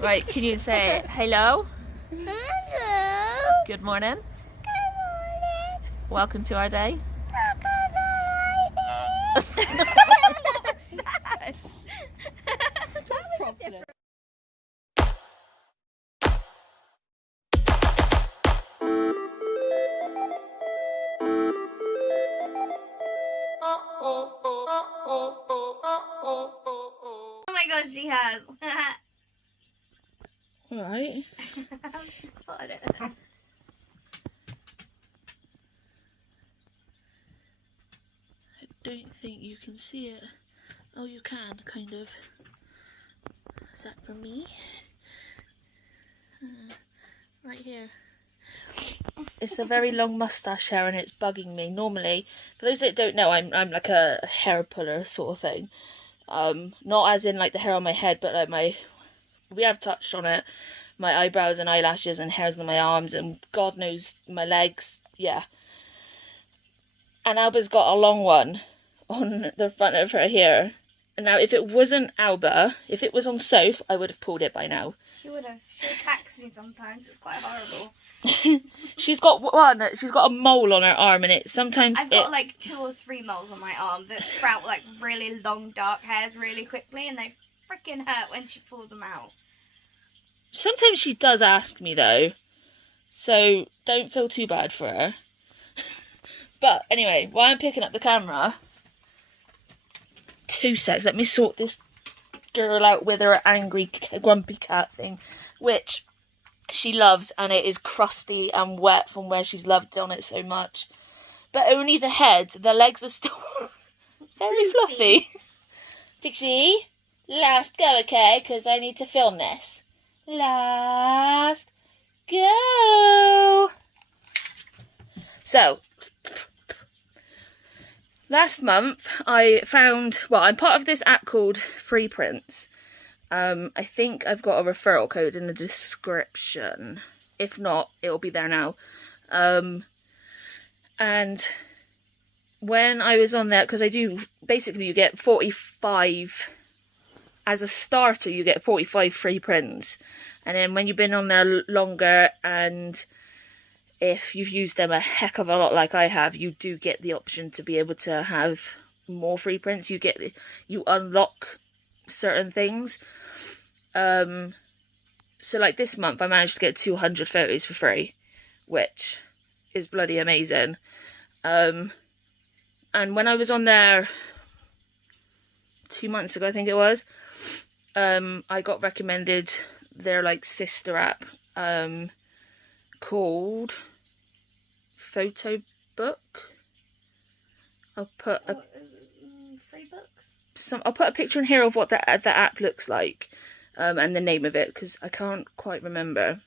Right, can you say hello? Hello. Good morning. Good morning. Welcome to our day. Oh my gosh, she has. Alright. I've just spotted it. I don't think you can see it. Oh, you can, kind of. Is that for me? Right here. It's a very long moustache hair and it's bugging me. Normally, for those that don't know, I'm like a hair puller sort of thing. Not as in like the hair on my head, but like we have touched on it. My eyebrows and eyelashes and hairs on my arms and God knows my legs. Yeah. And Alba's got a long one on the front of her hair. And now if it wasn't Alba, if it was on Soph, I would have pulled it by now. She would have. She attacks me sometimes. It's quite horrible. She's got a mole on her arm and it sometimes I've got like 2 or 3 moles on my arm that sprout like really long dark hairs really quickly, and they freaking hurt when she pulls them out. Sometimes she does ask me though, so don't feel too bad for her. But anyway, while I'm picking up the camera, 2 secs, let me sort this girl out with her angry grumpy cat thing, which she loves, and it is crusty and wet from where she's loved on it so much. But only the head, the legs are still very fluffy. Dixie, last go, okay, because I need to film this. Last go. So, last month I found, well, I'm part of this app called Free Prints. I think I've got a referral code in the description. If not, it'll be there now. And when I was on there, because I do, basically you get 45, as a starter you get 45 free prints. And then when you've been on there longer, and if you've used them a heck of a lot like I have, you do get the option to be able to have more free prints. You unlock certain things. So like this month I managed to get 200 photos for free, which is bloody amazing. And when I was on there 2 months ago, I think it was, I got recommended their like sister app called Photo Book. I'll put a Free books? I'll put a picture in here of what the app looks like, and the name of it, because I can't quite remember.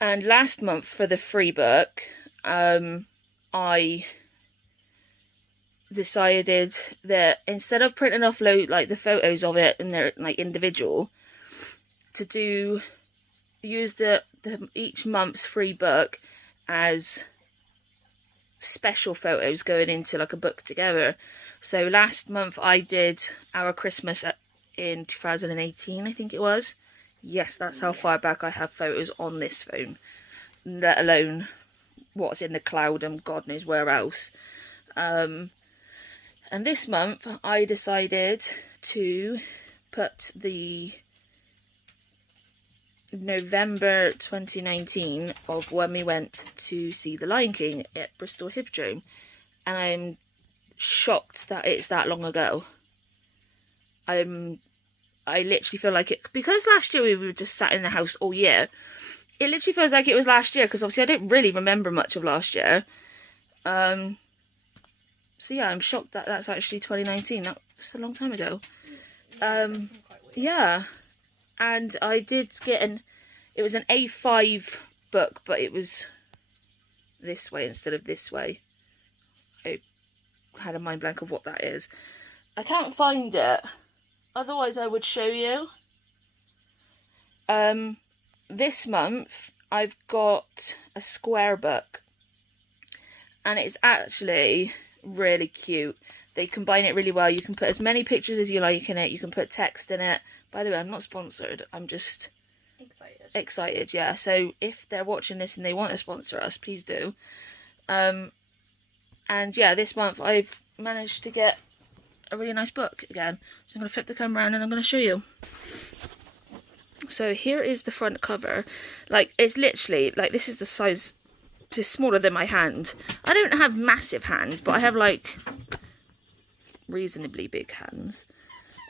And last month for the free book, I decided that instead of printing off like the photos of it in their like individual, to use the each month's free book as special photos going into like a book together. So last month I did our Christmas in 2018, I think it was. Yes, that's how far back I have photos on this phone, let alone what's in the cloud and God knows where else. And this month I decided to put the November 2019 of when we went to see The Lion King at Bristol Hippodrome, and I'm shocked that it's that long ago. I literally feel like it, because last year we were just sat in the house all year, it literally feels like it was last year, because obviously I don't really remember much of last year. So yeah, I'm shocked that that's actually 2019. That's a long time ago. Yeah. And I did get it was an A5 book, but it was this way instead of this way. I had a mind blank of what that is. I can't find it. Otherwise I would show you. This month I've got a square book. And it's actually really cute. They combine it really well. You can put as many pictures as you like in it. You can put text in it, By the way, I'm not sponsored. I'm just Excited. Yeah. So if they're watching this and they want to sponsor us, please do. And yeah, this month I've managed to get a really nice book again. So I'm going to flip the camera around and I'm going to show you. So here is the front cover. Like, it's literally, like, this is the size, just smaller than my hand. I don't have massive hands, but I have, like, reasonably big hands.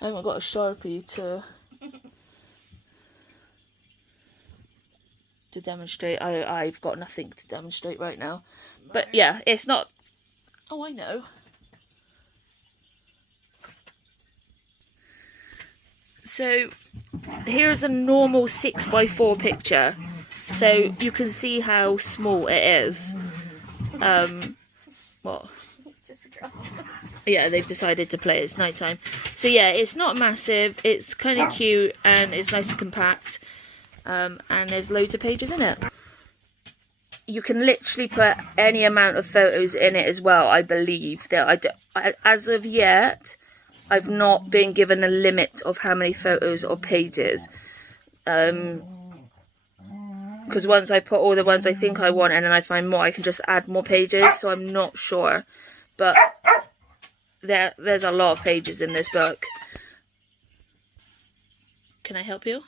I haven't got a Sharpie to demonstrate. I've got nothing to demonstrate right now. But yeah, it's not... Oh, I know. So here's a normal 6x4 picture, so you can see how small it is. What? Yeah, they've decided to play. It's nighttime. So yeah, it's not massive. It's kind of cute and it's nice and compact. And there's loads of pages in it. You can literally put any amount of photos in it as well. I believe that as of yet, I've not been given a limit of how many photos or pages. Because once I put all the ones I think I want and then I find more, I can just add more pages. So I'm not sure. But there's a lot of pages in this book. Can I help you?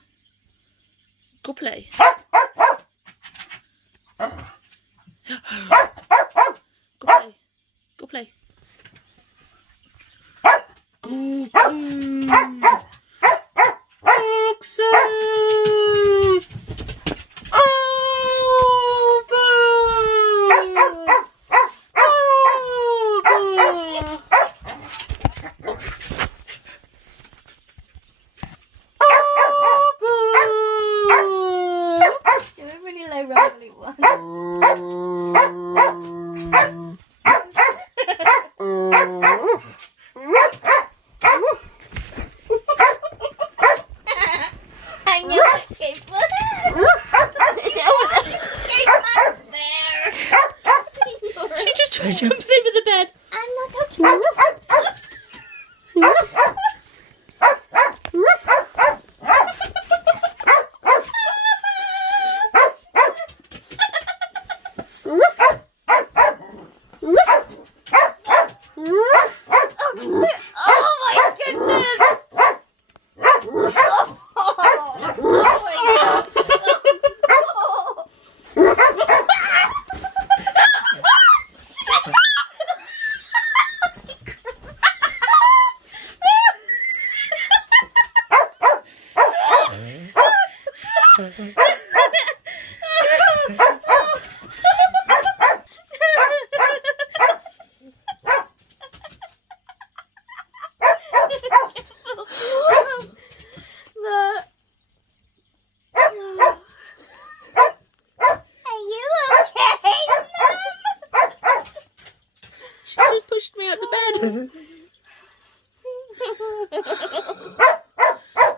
Go play. Go play. Go play. Do a really low rumbly one. Jumping over the bed. I'm not okay. Oh my goodness!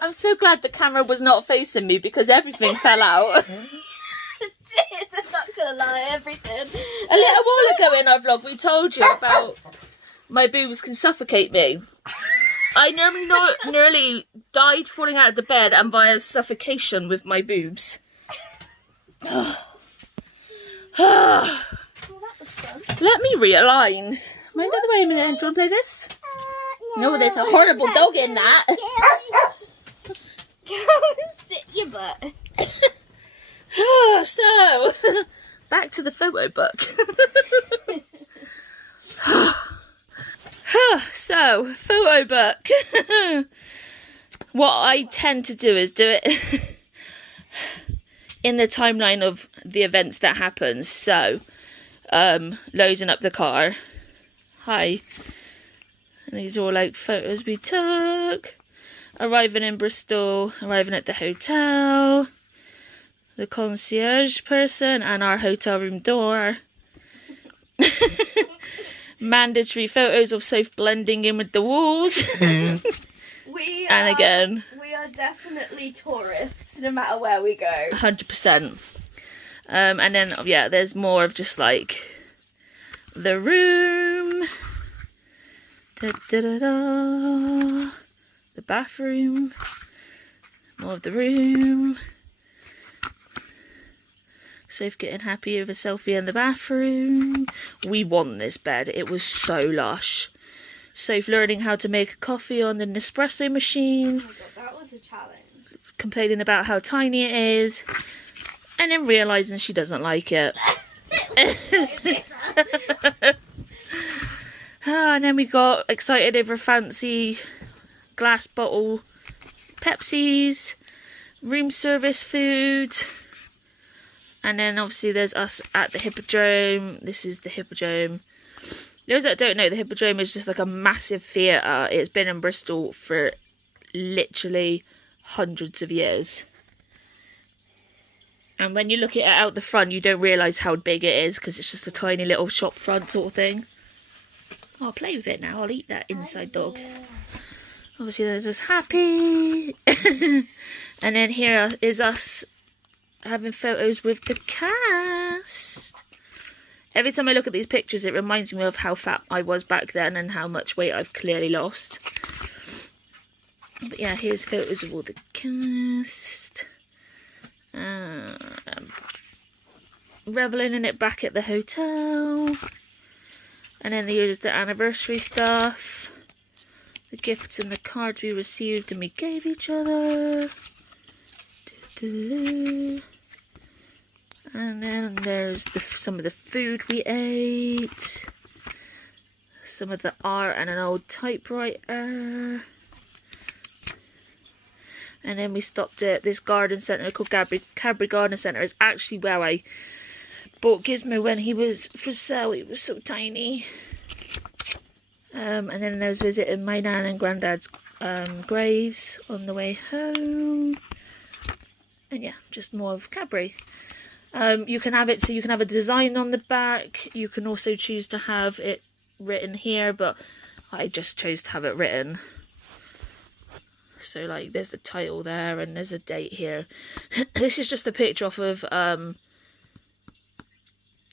I'm so glad the camera was not facing me because everything fell out. I'm not gonna lie, everything. A little while ago in our vlog we told you about my boobs can suffocate me. I nearly died falling out of the bed and via suffocation with my boobs. Well, that was fun. Let me realign. Mind out the way a minute. Do you want to play this? No, there's a horrible dog in that. Go sit your butt. So, back to the photo book. So, photo book. What I tend to do is do it in the timeline of the events that happen. So, loading up the car. Hi. And these are all like photos we took. Arriving in Bristol, arriving at the hotel, the concierge person and our hotel room door. Mandatory photos of Soph blending in with the walls. And again. We are definitely tourists, no matter where we go. 100%. And then, yeah, there's more of just like the room. Da, da, da, da. The bathroom. More of the room. Soph getting happy over Sophie in the bathroom. We won this bed. It was so lush. Soph learning how to make coffee on the Nespresso machine. Oh my god, that was a challenge. Complaining about how tiny it is. And then realising she doesn't like it. And then we got excited over fancy glass bottle Pepsis, room service food, and then obviously there's us at the Hippodrome. This is the Hippodrome. Those that don't know, the Hippodrome is just like a massive theatre. It's been in Bristol for literally hundreds of years. And when you look at it out the front, you don't realise how big it is because it's just a tiny little shop front sort of thing. I'll play with it now. I'll eat that inside dog. Obviously there's us happy. And then here is us having photos with the cast. Every time I look at these pictures, it reminds me of how fat I was back then and how much weight I've clearly lost. But yeah, here's photos of all the cast. Reveling in it back at the hotel. And then here's the anniversary stuff. The gifts and the cards we received and we gave each other. And then there's some of the food we ate. Some of the art and an old typewriter. And then we stopped at this garden centre called Cadbury Garden Centre. It's actually where I bought Gizmo when he was for sale. He was so tiny. And then I was visiting my nan and granddad's graves on the way home. And yeah, just more of Cadbury. You can have it so you can have a design on the back. You can also choose to have it written here, but I just chose to have it written. So like there's the title there and there's a date here. This is just a picture off of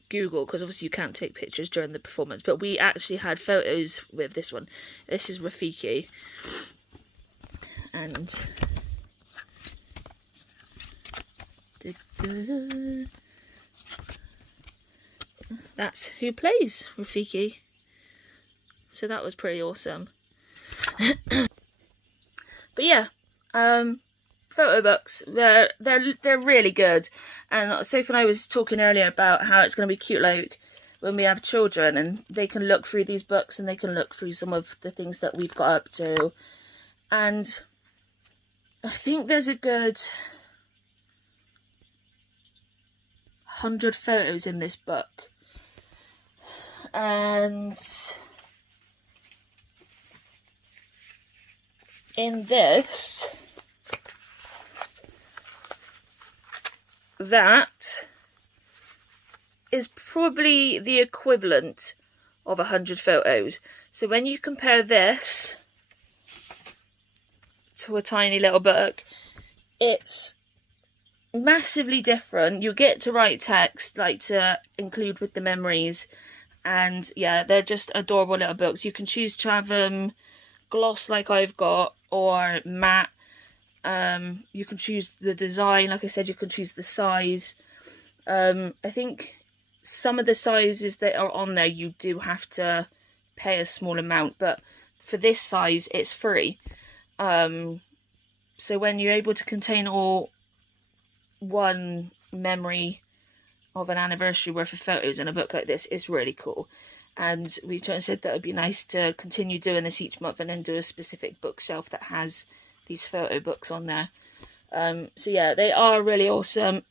Google, because obviously you can't take pictures during the performance, but we actually had photos with this one. This is Rafiki, and that's who plays Rafiki. So that was pretty awesome. But yeah, photo books, they're really good. And Sophie and I was talking earlier about how it's going to be cute, like when we have children and they can look through these books and they can look through some of the things that we've got up to. And I think there's a good 100 photos in this book. And in this, that is probably the equivalent of 100 photos. So when you compare this to a tiny little book, it's massively different. You get to write text, like to include with the memories, and yeah, they're just adorable little books. You can choose to have them gloss like I've got, or matte. You can choose the design, like I said, you can choose the size. I think some of the sizes that are on there you do have to pay a small amount, but for this size it's free. So when you're able to contain all one memory of an anniversary worth of photos in a book like this, it's really cool. And we said that it would be nice to continue doing this each month and then do a specific bookshelf that has these photo books on there. So yeah, they are really awesome.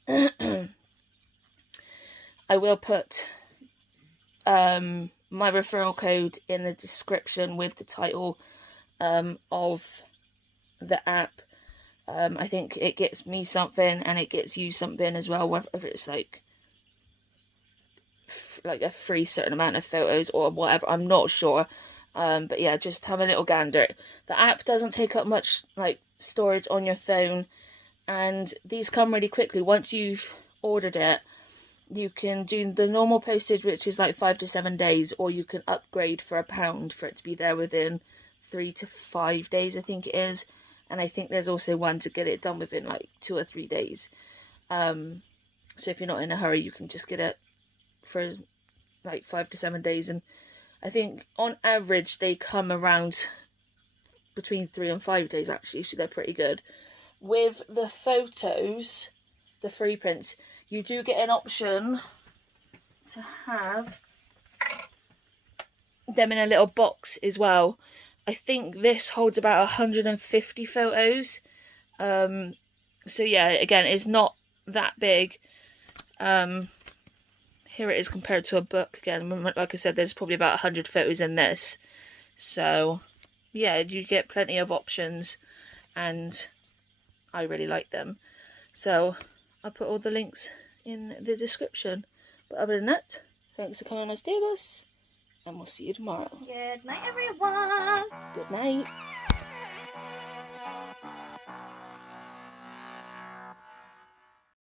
I will put my referral code in the description with the title of the app. I think it gets me something and it gets you something as well, whether it's like a free certain amount of photos or whatever, I'm not sure. But yeah, just have a little gander. The app doesn't take up much like storage on your phone, and these come really quickly. Once you've ordered it, you can do the normal postage, which is like 5 to 7 days, or you can upgrade for £1 for it to be there within 3 to 5 days, I think it is. and I think there's also one to get it done within like 2 or 3 days. So if you're not in a hurry, you can just get it for like 5 to 7 days, and I think on average they come around between 3 and 5 days actually, so they're pretty good. With the photos, the free prints, you do get an option to have them in a little box as well. I think this holds about 150 photos. So yeah, again, it's not that big. Here it is compared to a book. Again, like I said, there's probably about 100 photos in this. So yeah, you get plenty of options, and I really like them. So I'll put all the links in the description. But other than that, thanks for coming on a stay with us, and we'll see you tomorrow. Good night, everyone. Good night.